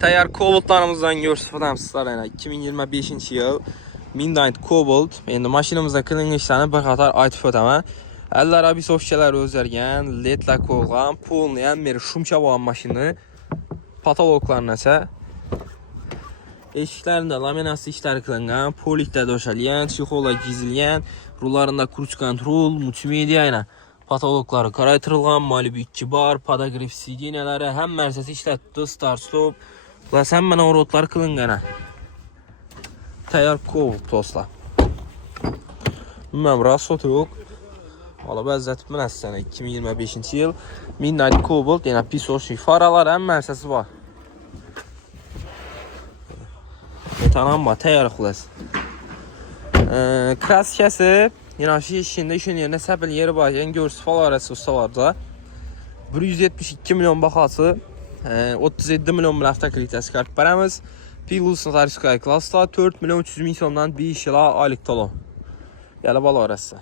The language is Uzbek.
Tayar Cobalt'larımızdan görsün sizlere 2025 yıl Midnight Cobalt. Endi maşinamızda qilingan bir qator aytib o'taman. Allara bir so'zchalar o'zgargan, ledlar qo'yilgan, polni ham meri shumcha bo'lgan mashina. Patologlarni esa eshiklarida laminasiya ishlari qilingan, poliklar doshalgan, chexollar chizilgan, rullarida cruise control, multimedia ayna patologlari qaraytirilgan, Malibu 2 bar, podograf sidinalari, hamma narsasi ishlatdi, start stop. Bular hamma navrotlar qilingan. Tayyor Cobalt do'stlar. Bilmem rasoti yo'q. Olib azatib bilasizlar 2025 yil Midnight Cobalt, yana pisoshi faralar hamma narsasi bor. Tamam mı? Tayyor xullas. Kraskasi yana shu ishinde shuni yerine sabil yeri bor, ekan ko'rsiz falarasi ustalarda. 172 milyon bahası, 37 milyon bilan avtokreditasi kart beramiz. Pilus'un tarifskay klassda 4 milyon 300 ming so'mdan 5 yil oylik to'lov. Yana balo arası.